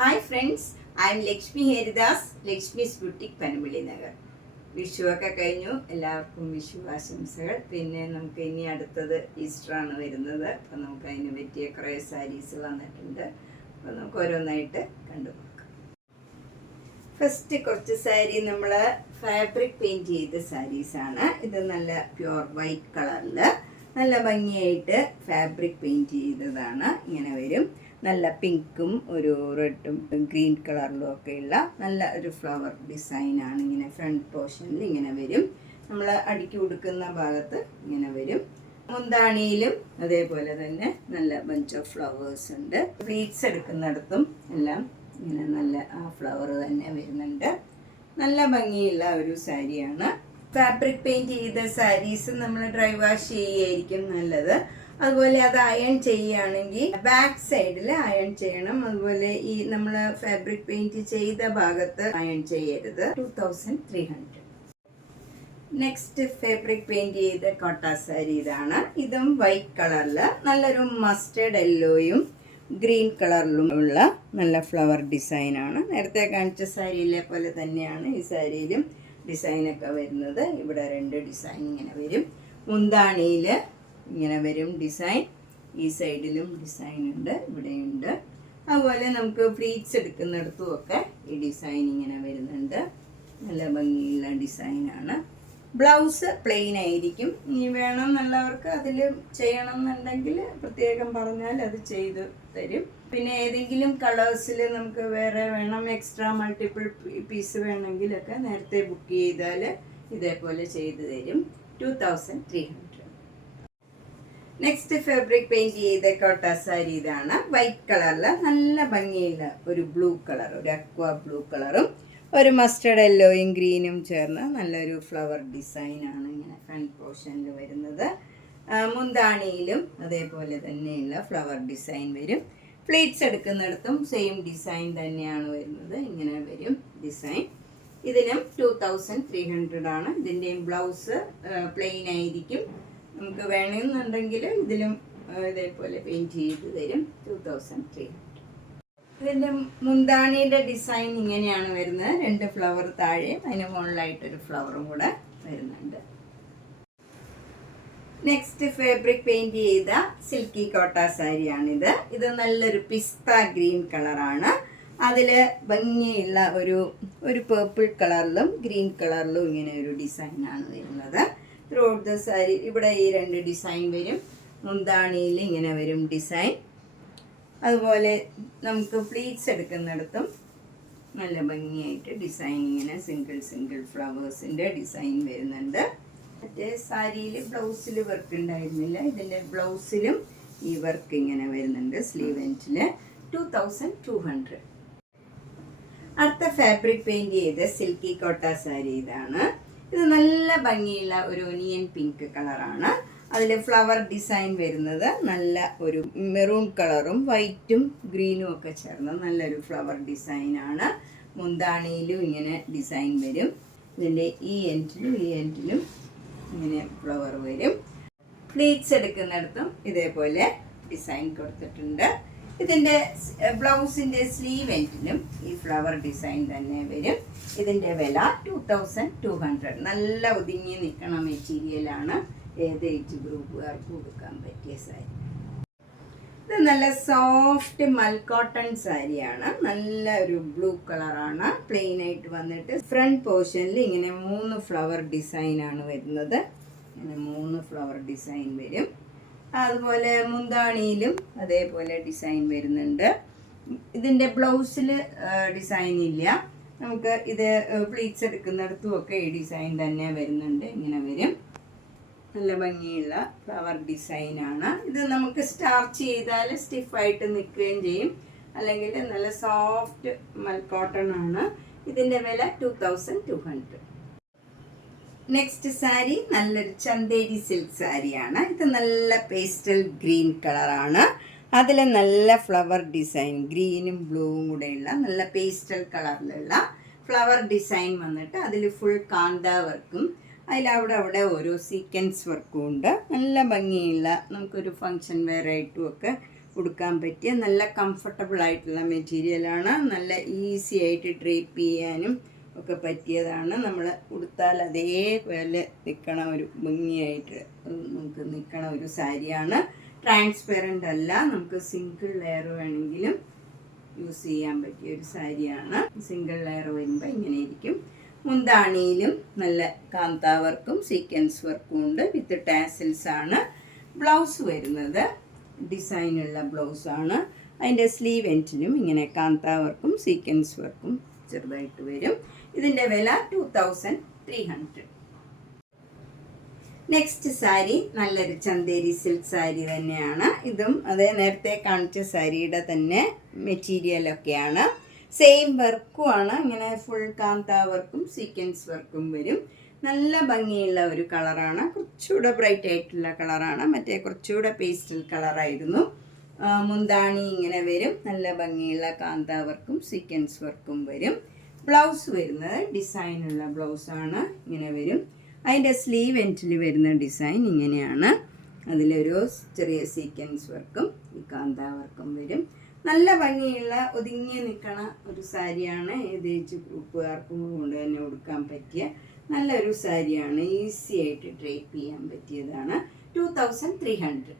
Hi friends, I am Lakshmi Haridas, Lakshmi's boutique Panampilly Nagar. വിഷുവൊക്കെ കഴിഞ്ഞു, എല്ലാവർക്കും വിഷു ആശംസകൾ. പിന്നെ നമുക്ക് ഇനി അടുത്തത് ഈസ്റ്ററാണ് വരുന്നത്. അപ്പോൾ നമുക്ക് അതിന് പറ്റിയ കുറേ സാരീസ് വന്നിട്ടുണ്ട്. അപ്പോൾ നമുക്ക് ഓരോന്നായിട്ട് കണ്ടു നോക്കാം. ഫസ്റ്റ് കുറച്ച് സാരി നമ്മൾ ഫാബ്രിക് പെയിൻറ്റ് ചെയ്ത സാരീസാണ്. ഇത് നല്ല പ്യുവർ വൈറ്റ് കളറിൽ നല്ല ഭംഗിയായിട്ട് ഫാബ്രിക് പെയിൻറ്റ് ചെയ്തതാണ്. ഇങ്ങനെ വരും. നല്ല പിങ്കും ഒരു റെഡും ഗ്രീൻ കളറിലും ഒക്കെയുള്ള നല്ല ഒരു ഫ്ലവർ ഡിസൈനാണ്. ഇങ്ങനെ ഫ്രണ്ട് പോർഷനിൽ ഇങ്ങനെ വരും. നമ്മൾ അടുക്കി കൊടുക്കുന്ന ഭാഗത്ത് ഇങ്ങനെ വരും. മുന്താണിയിലും അതേപോലെ തന്നെ നല്ല ബഞ്ച് ഓഫ് ഫ്ലവേഴ്സ് ഉണ്ട്. പ്ലീറ്റ്സ് എടുക്കുന്നിടത്തും എല്ലാം ഇങ്ങനെ നല്ല ആ ഫ്ലവർ തന്നെ വരുന്നുണ്ട്. നല്ല ഭംഗിയുള്ള ഒരു സാരിയാണ്. ഫാബ്രിക് പെയിൻറ്റ് ചെയ്ത സാരീസ് നമ്മൾ ഡ്രൈ വാഷ് ചെയ്യുകയായിരിക്കും നല്ലത്. അതുപോലെ അത് അയൺ ചെയ്യുകയാണെങ്കിൽ ബാക്ക് സൈഡിൽ അയൺ ചെയ്യണം. അതുപോലെ ഈ നമ്മൾ ഫാബ്രിക് പെയിൻറ്റ് ചെയ്ത ഭാഗത്ത് അയൺ ചെയ്യരുത്. 2300. നെക്സ്റ്റ് ഫാബ്രിക് പെയിൻറ്റ് ചെയ്ത കോട്ട സാരി ഇതാണ്. ഇതും വൈറ്റ് കളറിൽ നല്ലൊരു മസ്റ്റേർഡ് യെല്ലോയും ഗ്രീൻ കളറിലും ഉള്ള നല്ല ഫ്ലവർ ഡിസൈനാണ്. നേരത്തെ കാണിച്ച സാരിയിലെ പോലെ തന്നെയാണ് ഈ സാരിയിലും ഡിസൈനൊക്കെ വരുന്നത്. ഇവിടെ 2 ഡിസൈൻ ഇങ്ങനെ വരും. മുന്താണിയിൽ ഇങ്ങനെ വരും ഡിസൈൻ. ഈ സൈഡിലും ഡിസൈൻ ഉണ്ട്, ഇവിടെയുണ്ട്. അതുപോലെ നമുക്ക് പ്ലീറ്റ്സ് എടുക്കുന്നിടത്തും ഒക്കെ ഈ ഡിസൈൻ ഇങ്ങനെ വരുന്നുണ്ട്. നല്ല ഭംഗിയുള്ള ഡിസൈനാണ്. ബ്ലൗസ് പ്ലെയിൻ ആയിരിക്കും. ഇനി വേണം എന്നുള്ളവർക്ക് അതിൽ ചെയ്യണം എന്നുണ്ടെങ്കിൽ പ്രത്യേകം പറഞ്ഞാൽ അത് ചെയ്തു തരും. പിന്നെ ഏതെങ്കിലും കളേഴ്സിൽ നമുക്ക് വേറെ വേണം, എക്സ്ട്രാ മൾട്ടിപ്പിൾ പീസ് വേണമെങ്കിലൊക്കെ നേരത്തെ ബുക്ക് ചെയ്താൽ ഇതേപോലെ ചെയ്തു തരും. 2300. നെക്സ്റ്റ് ഫാബ്രിക് പെയിൻറ്റ് ചെയ്ത കോട്ട സാരി ഇതാണ്. വൈറ്റ് കളറിൽ നല്ല ഭംഗിയുള്ള ഒരു ബ്ലൂ കളർ, ഒരു അക്വ ബ്ലൂ കളറും ഒരു മസ്റ്റേർഡ് യെല്ലോയും ഗ്രീനും ചേർന്ന് നല്ലൊരു ഫ്ലവർ ഡിസൈനാണ് ഇങ്ങനെ ഫ്രണ്ട് പോർഷനിൽ വരുന്നത്. മുന്താണിയിലും അതേപോലെ തന്നെയുള്ള ഫ്ലവർ ഡിസൈൻ വരും. പ്ലീറ്റ്സ് എടുക്കുന്നിടത്തും സെയിം ഡിസൈൻ തന്നെയാണ് വരുന്നത്. ഇങ്ങനെ വരും ഡിസൈൻ. ഇതിനും 2300 ആണ്. ഇതിൻ്റെയും ബ്ലൗസ് പ്ലെയിൻ ആയിരിക്കും. നമുക്ക് വേണമെന്നുണ്ടെങ്കിൽ ഇതിലും ഇതേപോലെ പെയിൻറ്റ് ചെയ്ത് തരും. 2300. ഇതിൻ്റെ മുന്താണിയുടെ ഡിസൈൻ ഇങ്ങനെയാണ് വരുന്നത്. 2 ഫ്ലവർ താഴെയും അതിന് മുകളിലായിട്ടൊരു ഫ്ലവറും കൂടെ വരുന്നുണ്ട്. നെക്സ്റ്റ് ഫാബ്രിക് പെയിൻറ്റ് ചെയ്ത സിൽക്കി കോട്ട സാരിയാണിത്. ഇത് നല്ലൊരു പിസ്ത ഗ്രീൻ കളറാണ്. അതിൽ ഭംഗിയുള്ള ഒരു പേർപ്പിൾ കളറിലും ഗ്രീൻ കളറിലും ഇങ്ങനെ ഒരു ഡിസൈനാണ് വരുന്നത്. ത്രൂ ഔട്ട് ദ സാരി ഇവിടെ ഈ 2 ഡിസൈൻ വരും. മുന്താണിയിൽ ഇങ്ങനെ വരും ഡിസൈൻ. അതുപോലെ നമുക്ക് പ്ലീറ്റ്സ് എടുക്കുന്നിടത്തും നല്ല ഭംഗിയായിട്ട് ഡിസൈൻ ഇങ്ങനെ സിംഗിൾ ഫ്ലവേഴ്സിൻ്റെ ഡിസൈൻ വരുന്നുണ്ട്. മറ്റേ സാരിയിൽ ബ്ലൗസിൽ വർക്ക് ഉണ്ടായിരുന്നില്ല. ഇതിൻ്റെ ബ്ലൗസിലും ഈ വർക്ക് ഇങ്ങനെ വരുന്നുണ്ട്. സ്ലീവ് എൻഡിൽ 2200. അടുത്ത ഫാബ്രിക് പെയിൻറ്റ് ചെയ്ത സിൽക്കി കോട്ട സാരി ഇതാണ്. ഇത് നല്ല ഭംഗിയുള്ള ഒരു ഒനിയൻ പിങ്ക് കളറാണ്. അതിൽ ഫ്ലവർ ഡിസൈൻ വരുന്നത് നല്ല ഒരു മെറൂൺ കളറും വൈറ്റും ഗ്രീനും ഒക്കെ ചേർന്ന് നല്ലൊരു ഫ്ലവർ ഡിസൈനാണ്. മുന്താണിയിലും ഇങ്ങനെ ഡിസൈൻ വരും. ഇതിൻ്റെ ഈ എൻഡിലും ഇങ്ങനെ ഫ്ലവർ വരും. പ്ലീറ്റ്സ് എടുക്കുന്നിടത്തും ഇതേപോലെ ഡിസൈൻ കൊടുത്തിട്ടുണ്ട്. ഇതിൻ്റെ ബ്ലൗസിൻ്റെ സ്ലീവ് എൻഡിലും ഈ ഫ്ലവർ ഡിസൈൻ തന്നെ വരും. ഇതിൻ്റെ വില 2200. നല്ല ഒതുങ്ങി നിൽക്കണ മെറ്റീരിയലാണ്. ഏത് ഏജ് ഗ്രൂപ്പുകാർക്ക് കൊടുക്കാൻ പറ്റിയ സാരി. ഇത് നല്ല സോഫ്റ്റ് മൽക്കോട്ടൺ സാരിയാണ്. നല്ല ഒരു ബ്ലൂ കളറാണ്. പ്ലെയിൻ ആയിട്ട് വന്നിട്ട് ഫ്രണ്ട് പോർഷനിൽ ഇങ്ങനെ 3 ഫ്ലവർ ഡിസൈനാണ് വരുന്നത്. ഇങ്ങനെ 3 ഫ്ലവർ ഡിസൈൻ വരും. അതുപോലെ മുന്താണിയിലും അതേപോലെ ഡിസൈൻ വരുന്നുണ്ട്. ഇതിൻ്റെ ബ്ലൗസിൽ ഡിസൈൻ ഇല്ല. നമുക്ക് ഇത് പ്ലീറ്റ്സ് എടുക്കുന്നിടത്തും ഒക്കെ ഈ ഡിസൈൻ തന്നെ വരുന്നുണ്ട്. ഇങ്ങനെ വരും. നല്ല ഭംഗിയുള്ള ഫ്ലവർ ഡിസൈനാണ്. ഇത് നമുക്ക് സ്റ്റാർച്ച് ചെയ്താൽ സ്റ്റിഫായിട്ട് നിൽക്കുകയും ചെയ്യും. അല്ലെങ്കിൽ നല്ല സോഫ്റ്റ് മൽക്കോട്ടൺ ആണ്. ഇതിൻ്റെ വില 2200. നെക്സ്റ്റ് സാരി നല്ലൊരു ചന്തേരി സിൽക്ക് സാരിയാണ്. ഇത് നല്ല പേസ്റ്റൽ ഗ്രീൻ കളറാണ്. അതിൽ നല്ല ഫ്ലവർ ഡിസൈൻ ഗ്രീനും ബ്ലൂവും കൂടെയുള്ള നല്ല പേസ്റ്റൽ കളറിലുള്ള ഫ്ലവർ ഡിസൈൻ വന്നിട്ട് അതിൽ ഫുൾ കാന്ത വർക്കും അതിലവിടെ ഓരോ സീക്വൻസ് വർക്കും ഉണ്ട്. നല്ല ഭംഗിയുള്ള നമുക്കൊരു ഫങ്ഷൻ വെയർ ആയിട്ടും ഒക്കെ ഉടുക്കാൻ പറ്റിയ നല്ല കംഫർട്ടബിൾ ആയിട്ടുള്ള മെറ്റീരിയലാണ്. നല്ല ഈസി ആയിട്ട് ഡ്രേപ്പ് ചെയ്യാനും ഒക്കെ പറ്റിയതാണ്. നമ്മൾ ഉടുത്താൽ അതേപോലെ നിൽക്കണ ഒരു ഭംഗിയായിട്ട് നമുക്ക് നിൽക്കണ ഒരു സാരിയാണ്. ട്രാൻസ്പെറൻ്റ് അല്ല, നമുക്ക് സിംഗിൾ ലെയർ വേണമെങ്കിലും യൂസ് ചെയ്യാൻ പറ്റിയ ഒരു സാരിയാണ്. സിംഗിൾ ലെയർ വരുമ്പോൾ ഇങ്ങനെ ഇരിക്കും. മുന്താണിയിലും നല്ല കാന്താ വർക്കും സീക്വൻസ് വർക്കും ഉണ്ട്. വിത്ത് ടാസിൽസ് ആണ്. ബ്ലൗസ് വരുന്നത് ഡിസൈനുള്ള ബ്ലൗസാണ്. അതിൻ്റെ സ്ലീവ് എൻഡിലും ഇങ്ങനെ കാന്താ വർക്കും സീക്വൻസ് വർക്കും ചെറുതായിട്ട് വരും. ഇതിൻ്റെ വില 2300. നെക്സ്റ്റ് സാരി നല്ലൊരു ചന്തേരി സിൽക്ക് സാരി തന്നെയാണ്. ഇതും അതേ നേരത്തെ കാണിച്ച സാരിയുടെ തന്നെ മെറ്റീരിയലൊക്കെയാണ്. സെയിം വർക്കുമാണ്. ഇങ്ങനെ ഫുൾ കാന്താ വർക്കും സീക്വൻസ് വർക്കും വരും. നല്ല ഭംഗിയുള്ള ഒരു കളറാണ്. കുറച്ചുകൂടെ ബ്രൈറ്റ് ആയിട്ടുള്ള കളറാണ്. മറ്റേ കുറച്ചുകൂടെ പേസ്റ്റൽ കളറായിരുന്നു. മുന്താണി ഇങ്ങനെ വരും. നല്ല ഭംഗിയുള്ള കാന്താ വർക്കും സീക്വൻസ് വർക്കും വരും. ബ്ലൗസ് വരുന്നത് ഡിസൈനുള്ള ബ്ലൗസാണ്. ഇങ്ങനെ വരും. അതിൻ്റെ സ്ലീവ് എൻഡിൽ വരുന്ന ഡിസൈൻ ഇങ്ങനെയാണ്. അതിലൊരു ചെറിയ സീക്വൻസ് വർക്കും ഈ കാന്താ വർക്കും വരും. നല്ല ഭംഗിയുള്ള ഒതുങ്ങി നിൽക്കണ ഒരു സാരിയാണ്. ഏത് ഏജ് ഗ്രൂപ്പുകാർക്കും കൊണ്ട് തന്നെ ഉടുക്കാൻ പറ്റിയ നല്ലൊരു സാരിയാണ്. ഈസി ആയിട്ട് ഡ്രേപ്പ് ചെയ്യാൻ പറ്റിയതാണ്. 2300.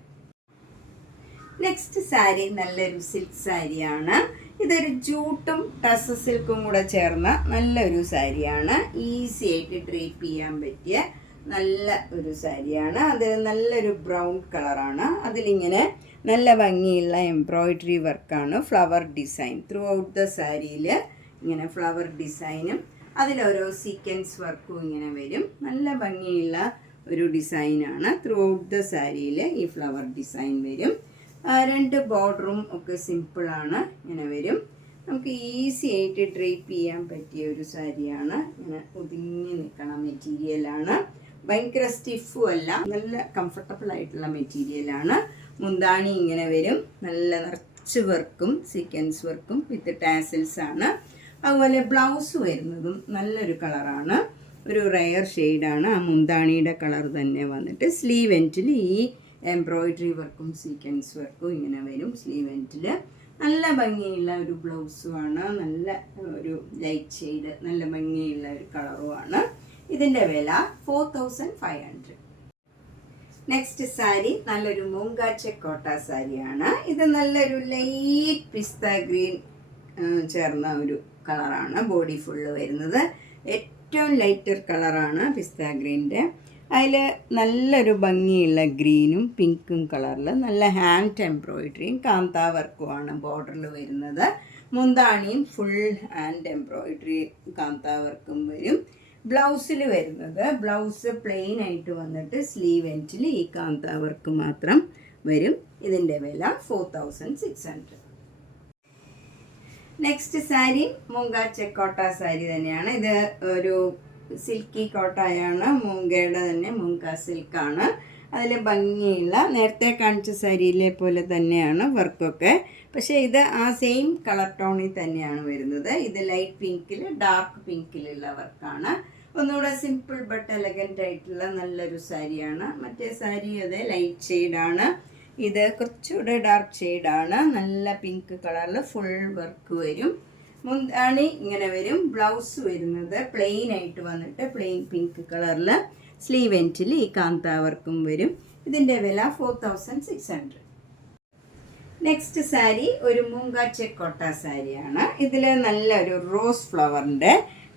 നെക്സ്റ്റ് സാരി നല്ലൊരു സിൽക്ക് സാരിയാണ്. ഇതൊരു ജൂട്ടും ടസ സിൽക്കും കൂടെ ചേർന്ന നല്ലൊരു സാരിയാണ്. ഈസി ആയിട്ട് ഡ്രേപ്പ് ചെയ്യാൻ പറ്റിയ നല്ല ഒരു സാരിയാണ്. അത് നല്ലൊരു ബ്രൗൺ കളറാണ്. അതിലിങ്ങനെ നല്ല ഭംഗിയുള്ള എംബ്രോയിഡറി വർക്കാണ്. Flower design throughout the സാരിയിൽ ഇങ്ങനെ ഫ്ലവർ ഡിസൈനും അതിലോരോ സീക്വൻസ് വർക്കും ഇങ്ങനെ വരും. നല്ല ഭംഗിയുള്ള ഒരു ഡിസൈനാണ്. ത്രൂ ഔട്ട് ദ സാരിയിൽ ഈ ഫ്ലവർ ഡിസൈൻ വരും. രണ്ട് ബോർഡറും ഒക്കെ സിമ്പിളാണ്. ഇങ്ങനെ വരും. നമുക്ക് ഈസി ആയിട്ട് ഡ്രേപ്പ് ചെയ്യാൻ പറ്റിയ ഒരു സാരിയാണ്. ഇങ്ങനെ ഒതുങ്ങി നിൽക്കണ മെറ്റീരിയലാണ്. ഭയങ്കര സ്റ്റിഫും അല്ല, നല്ല കംഫർട്ടബിൾ ആയിട്ടുള്ള മെറ്റീരിയലാണ്. മുന്താണി ഇങ്ങനെ വരും. നല്ല നിറച്ച് വർക്കും സീക്വൻസ് വർക്കും വിത്ത് ടാസിൽസ് ആണ്. അതുപോലെ ബ്ലൗസ് വരുന്നതും നല്ലൊരു കളറാണ്. ഒരു റെയർ ഷെയ്ഡാണ്. ആ മുന്താണിയുടെ കളർ തന്നെ വന്നിട്ട് സ്ലീവ് എൻഡിൽ ഈ എംബ്രോയിഡറി വർക്കും സീക്വൻസ് വർക്കും ഇങ്ങനെ വരും. സ്ലീവ് എൻഡിൽ നല്ല ഭംഗിയുള്ള ഒരു ബ്ലൗസുമാണ്. നല്ല ഒരു ലൈറ്റ് ഷെയ്ഡ് നല്ല ഭംഗിയുള്ള ഒരു കളറുമാണ്. ഇതിൻ്റെ വില 4500. നെക്സ്റ്റ് സാരി നല്ലൊരു മൂങ്കാച്ച കോട്ട സാരിയാണ്. ഇത് നല്ലൊരു ലൈറ്റ് പിസ്ത ഗ്രീൻ ചേർന്ന ഒരു കളറാണ്. ബോഡി ഫുള്ള് വരുന്നത് ഏറ്റവും ലൈറ്റർ കളറാണ് പിസ്ത ഗ്രീൻ്റെ. അതിൽ നല്ലൊരു ഭംഗിയുള്ള ഗ്രീനും പിങ്കും കളറിൽ നല്ല ഹാൻഡ് എംബ്രോയിഡറിയും കാന്താ വർക്കുമാണ് ബോർഡറിൽ വരുന്നത്. മുന്താണിയും ഫുൾ ഹാൻഡ് എംബ്രോയിഡറി കാന്താ വർക്കും വരും. ബ്ലൗസിൽ വരുന്നത് ബ്ലൗസ് പ്ലെയിൻ ആയിട്ട് വന്നിട്ട് സ്ലീവ് എൻഡിൽ ഈ കാന്താ വർക്ക് മാത്രം വരും. ഇതിൻ്റെ വില 4600. നെക്സ്റ്റ് സാരി മൂങ്കാച്ച കോട്ട സാരി തന്നെയാണ്. ഇത് ഒരു സിൽക്കി കോട്ടയാണ്. മൂങ്കയുടെ തന്നെ മൂങ്ക സിൽക്കാണ്. അതിൽ ഭംഗിയുള്ള നേരത്തെ കാണിച്ച സാരിയിലെ പോലെ തന്നെയാണ് വർക്കൊക്കെ. പക്ഷേ ഇത് ആ സെയിം കളർ ടോണിൽ തന്നെയാണ് വരുന്നത്. ഇത് ലൈറ്റ് പിങ്കിൽ ഡാർക്ക് പിങ്കിലുള്ള വർക്കാണ്. ഒന്നുകൂടെ സിമ്പിൾ ബട്ട് എലഗൻ്റ് ആയിട്ടുള്ള നല്ലൊരു സാരിയാണ്. മറ്റേ സാരി അതെ ലൈറ്റ് ഷെയ്ഡാണ്. ഇത് കുറച്ചുകൂടെ ഡാർക്ക് ഷെയ്ഡാണ്. നല്ല പിങ്ക് കളറിൽ ഫുൾ വർക്ക് വരും. മുന്താണി ഇങ്ങനെ വരും. ബ്ലൗസ് വരുന്നത് പ്ലെയിൻ ആയിട്ട് വന്നിട്ട് പ്ലെയിൻ പിങ്ക് കളറിൽ സ്ലീവ് എൻഡിൽ ഈ കാന്താ വർക്കും വരും. ഇതിൻ്റെ വില 4600. നെക്സ്റ്റ് സാരി ഒരു മൂങ്കാച്ച കോട്ട സാരിയാണ്. ഇതിൽ നല്ലൊരു റോസ് ഫ്ലവറിൻ്റെ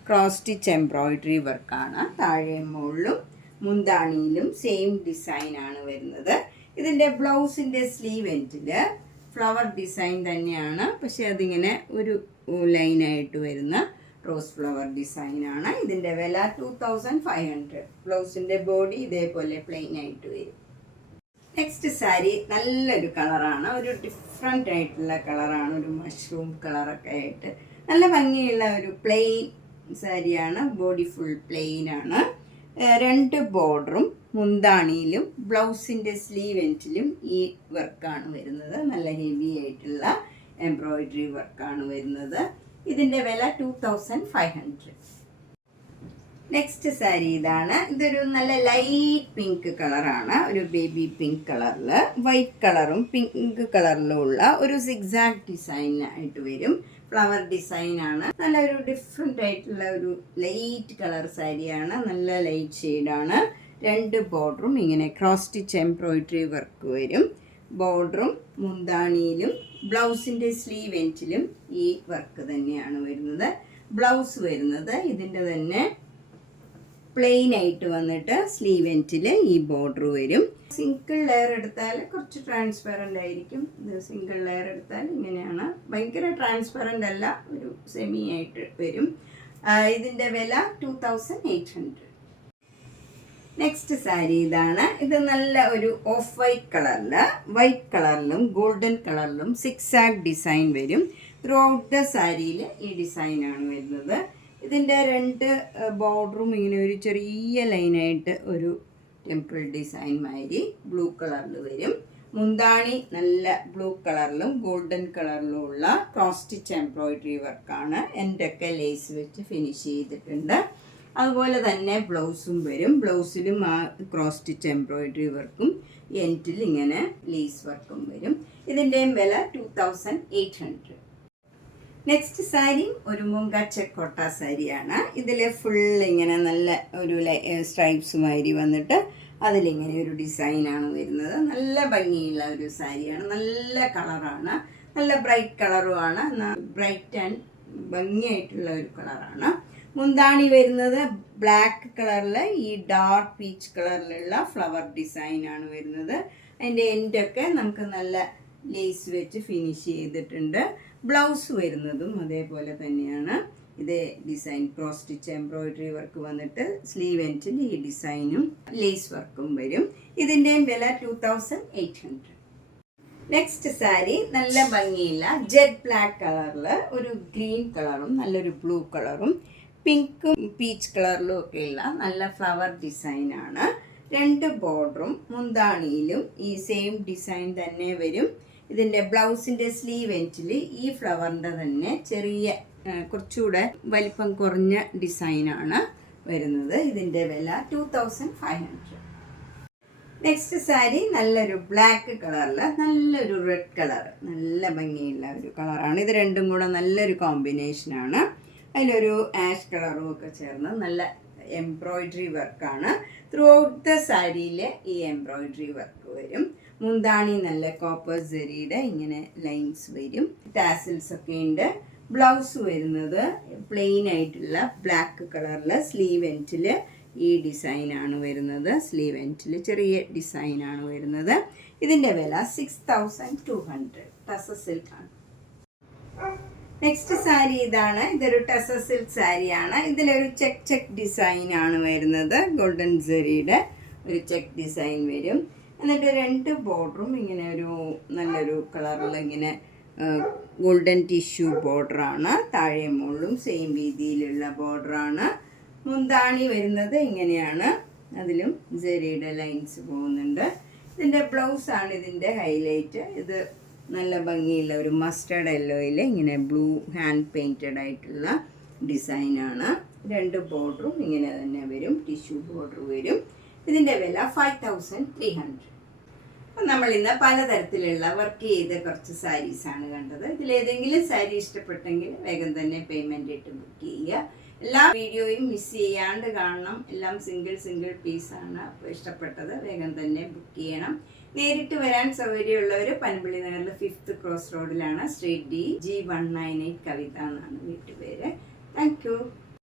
ക്രോസ് സ്റ്റിച്ച് എംബ്രോയിഡറി വർക്കാണ്. താഴെയും മുകളിലും മുന്താണിയിലും സെയിം ഡിസൈനാണ് വരുന്നത്. ഇതിൻ്റെ ബ്ലൗസിൻ്റെ സ്ലീവ് എൻഡിൽ ഫ്ലവർ ഡിസൈൻ തന്നെയാണ്. പക്ഷേ അതിങ്ങനെ ഒരു ലൈനായിട്ട് വരുന്ന റോസ് ഫ്ലവർ ഡിസൈനാണ്. ഇതിൻ്റെ വില 2500. ബ്ലൗസിൻ്റെ ബോഡി ഇതേപോലെ പ്ലെയിൻ ആയിട്ട് വരും. നെക്സ്റ്റ് സാരി നല്ലൊരു കളറാണ്. ഒരു ഡിഫറെൻ്റ് ആയിട്ടുള്ള കളറാണ്. ഒരു മഷ്റൂം കളറൊക്കെ ആയിട്ട് നല്ല ഭംഗിയുള്ള ഒരു പ്ലെയിൻ സാരിയാണ്. ബോഡി ഫുൾ പ്ലെയിൻ ആണ്. രണ്ട് ബോർഡറും മുന്താണിയിലും ബ്ലൗസിൻ്റെ സ്ലീവ് എൻഡിലും ഈ വർക്കാണ് വരുന്നത്. നല്ല ഹെവി ആയിട്ടുള്ള എംബ്രോയിഡറി വർക്കാണ് വരുന്നത്. ഇതിൻ്റെ വില 2500. നെക്സ്റ്റ് സാരി ഇതാണ്. ഇതൊരു നല്ല ലൈറ്റ് പിങ്ക് കളറാണ്, ഒരു ബേബി പിങ്ക് കളറിൽ വൈറ്റ് കളറും പിങ്ക് കളറിലും ഉള്ള ഒരു സിഗ്സാഗ് ഡിസൈനായിട്ട് വരും. ഫ്ലവർ ഡിസൈനാണ്. നല്ലൊരു ഡിഫറെൻ്റ് ആയിട്ടുള്ള ഒരു ലൈറ്റ് കളർ സാരിയാണ്, നല്ല ലൈറ്റ് ഷെയ്ഡാണ്. 2 ബോർഡറും ഇങ്ങനെ ക്രോസ് സ്റ്റിച്ച് എംബ്രോയിഡറി വർക്ക് വരും. ബോർഡറും മുന്താണിയിലും ബ്ലൗസിൻ്റെ സ്ലീവ് എൻഡിലും ഈ വർക്ക് തന്നെയാണ് വരുന്നത്. ബ്ലൗസ് വരുന്നത് ഇതിൻ്റെ തന്നെ പ്ലെയിൻ ആയിട്ട് വന്നിട്ട് സ്ലീവ് എൻഡിൽ ഈ ബോർഡർ വരും. സിംഗിൾ ലെയർ എടുത്താൽ കുറച്ച് ട്രാൻസ്പെറൻ്റ് ആയിരിക്കും. ഇത് സിംഗിൾ ലെയർ എടുത്താൽ ഇങ്ങനെയാണ്, ഭയങ്കര ട്രാൻസ്പെറൻ്റ് അല്ല, ഒരു സെമി ആയിട്ട് വരും. ഇതിൻ്റെ വില 2800. നെക്സ്റ്റ് സാരി ഇതാണ്. ഇത് നല്ല ഒരു ഓഫ് വൈറ്റ് കളറിലും ഗോൾഡൻ കളറിലും സിക്സാഗ് ഡിസൈൻ വരും. ത്രൂ ഔട്ട് ദ സാരിയിൽ ഈ ഡിസൈനാണ് വരുന്നത്. ഇതിൻ്റെ 2 ബോർഡറും ഇങ്ങനെ ഒരു ചെറിയ ലൈനായിട്ട് ഒരു ടെമ്പിൾ ഡിസൈൻ മാതിരി ബ്ലൂ കളറിൽ വരും. മുന്താണി നല്ല ബ്ലൂ കളറിലും ഗോൾഡൻ കളറിലും ഉള്ള ക്രോസ് സ്റ്റിച്ച് എംബ്രോയിഡറി വർക്കാണ്. എൻ്റെയൊക്കെ ലേസ് വെച്ച് ഫിനിഷ് ചെയ്തിട്ടുണ്ട്. അതുപോലെ തന്നെ ബ്ലൗസും വരും. ബ്ലൗസിലും ആ ക്രോസ് സ്റ്റിച്ച് എംബ്രോയിഡറി വർക്കും എൻഡിൽ ഇങ്ങനെ ലേസ് വർക്കും വരും. ഇതിൻ്റെയും വില 2800. നെക്സ്റ്റ് സാരി ഒരു മുങ്ക ചെക്കോട്ട സാരിയാണ്. ഇതിൽ ഫുൾ ഇങ്ങനെ നല്ല ഒരു സ്ട്രൈപ്സ് മാതിരി വന്നിട്ട് അതിലിങ്ങനെ ഒരു ഡിസൈനാണ് വരുന്നത്. നല്ല ഭംഗിയുള്ള ഒരു സാരിയാണ്, നല്ല കളറാണ്, നല്ല ബ്രൈറ്റ് കളറുമാണ്, ബ്രൈറ്റ് ആൻഡ് ഭംഗിയായിട്ടുള്ള ഒരു കളറാണ്. മുന്താണി വരുന്നത് ബ്ലാക്ക് കളറിൽ ഈ ഡാർക്ക് പീച്ച് കളറിലുള്ള ഫ്ലവർ ഡിസൈനാണ് വരുന്നത്. അതിൻ്റെ എൻഡൊക്കെ നമുക്ക് നല്ല ലേസ് വെച്ച് ഫിനിഷ് ചെയ്തിട്ടുണ്ട്. ബ്ലൗസ് വരുന്നതും അതേപോലെ തന്നെയാണ്. ഇത് design cross stitch embroidery work വന്നിട്ട് സ്ലീവ് എൻഡിൽ ഈ ഡിസൈനും ലേസ് വർക്കും വരും. ഇതിൻ്റെയും വില 2800. നെക്സ്റ്റ് സാരി നല്ല ഭംഗിയില്ല ജെറ്റ് ബ്ലാക്ക് കളറിൽ ഒരു ഗ്രീൻ കളറും നല്ലൊരു ബ്ലൂ കളറും പിങ്കും പീച്ച് കളറിലും ഒക്കെയുള്ള നല്ല ഫ്ലവർ ഡിസൈനാണ്. 2 ബോർഡറും മുന്താണിയിലും ഈ സെയിം ഡിസൈൻ തന്നെ വരും. ഇതിൻ്റെ ബ്ലൗസിൻ്റെ സ്ലീവ് എൻഡിൽ ഈ ഫ്ലവറിൻ്റെ തന്നെ ചെറിയ കുറച്ചുകൂടെ വലിപ്പം കുറഞ്ഞ ഡിസൈനാണ് വരുന്നത്. ഇതിൻ്റെ വില 2500. നെക്സ്റ്റ് സാരി നല്ലൊരു ബ്ലാക്ക് കളറിൽ നല്ലൊരു റെഡ് കളർ, നല്ല ഭംഗിയുള്ള ഒരു കളറാണ്. ഇത് രണ്ടും കൂടെ നല്ലൊരു കോമ്പിനേഷനാണ്. അതിലൊരു ആഷ് കളറും ഒക്കെ ചേർന്ന് നല്ല എംബ്രോയിഡറി വർക്കാണ്. ത്രൂ ഔട്ട് ദ സാരിയിൽ ഈ എംബ്രോയിഡറി വർക്ക് വരും. മുന്താണി നല്ല കോപ്പർ ജെറിയുടെ ഇങ്ങനെ ലൈൻസ് വരും. ടാസിൽസ് ഒക്കെ ഉണ്ട്. ബ്ലൗസ് വരുന്നത് പ്ലെയിൻ ആയിട്ടുള്ള ബ്ലാക്ക് കളറിൽ സ്ലീവ് എൻഡിൽ ഈ ഡിസൈനാണ് വരുന്നത്. സ്ലീവ് എൻഡിൽ ചെറിയ ഡിസൈനാണ് വരുന്നത്. ഇതിൻ്റെ വില 6200. ടസർ സിൽക്കാണ്. നെക്സ്റ്റ് സാരി ഇതാണ്. ഇതൊരു ടസർ സിൽക്ക് സാരിയാണ്. ഇതിലൊരു ചെക്ക് ഡിസൈനാണ് വരുന്നത്. ഗോൾഡൻ ജെറിയുടെ ഒരു ചെക്ക് ഡിസൈൻ വരും. എന്നിട്ട് 2 ബോർഡറും ഇങ്ങനെ ഒരു നല്ലൊരു കളറിൽ ഇങ്ങനെ ഗോൾഡൻ ടിഷ്യൂ ബോർഡറാണ്. താഴെ മുകളിലും സെയിം രീതിയിലുള്ള ബോർഡറാണ്. മുന്താണി വരുന്നത് ഇങ്ങനെയാണ്, അതിലും ജെറിയുടെ ലൈൻസ് പോകുന്നുണ്ട്. ഇതിൻ്റെ ബ്ലൗസാണ് ഇതിൻ്റെ ഹൈലൈറ്റ്. ഇത് നല്ല ഭംഗിയുള്ള ഒരു മസ്റ്റർഡ് യെല്ലോയിൽ ഇങ്ങനെ ബ്ലൂ ഹാൻഡ് പെയിൻറ്റഡ് ആയിട്ടുള്ള ഡിസൈനാണ്. 2 ബോർഡറും ഇങ്ങനെ തന്നെ വരും, ടിഷ്യൂ ബോർഡർ വരും. ഇതിൻ്റെ വില 5300. അപ്പം നമ്മളിന്ന് പലതരത്തിലുള്ള വർക്ക് ചെയ്ത കുറച്ച് സാരീസാണ് കണ്ടത്. ഇതിലേതെങ്കിലും സാരി ഇഷ്ടപ്പെട്ടെങ്കിൽ വേഗം തന്നെ പേയ്മെൻറ്റ് ഇട്ട് ബുക്ക് ചെയ്യുക. എല്ലാ വീഡിയോയും മിസ് ചെയ്യാണ്ട് കാണണം. എല്ലാം സിംഗിൾ പീസാണ്. അപ്പോൾ ഇഷ്ടപ്പെട്ടത് വേഗം തന്നെ ബുക്ക് ചെയ്യണം. നേരിട്ട് വരാൻ സൗകര്യമുള്ളവർ പനമ്പള്ളി നഗറിൽ 5th ക്രോസ് റോഡിലാണ്. സ്ട്രീറ്റ് D G198 കവിത എന്നാണ് വീട്ടുപേര്. Thank U.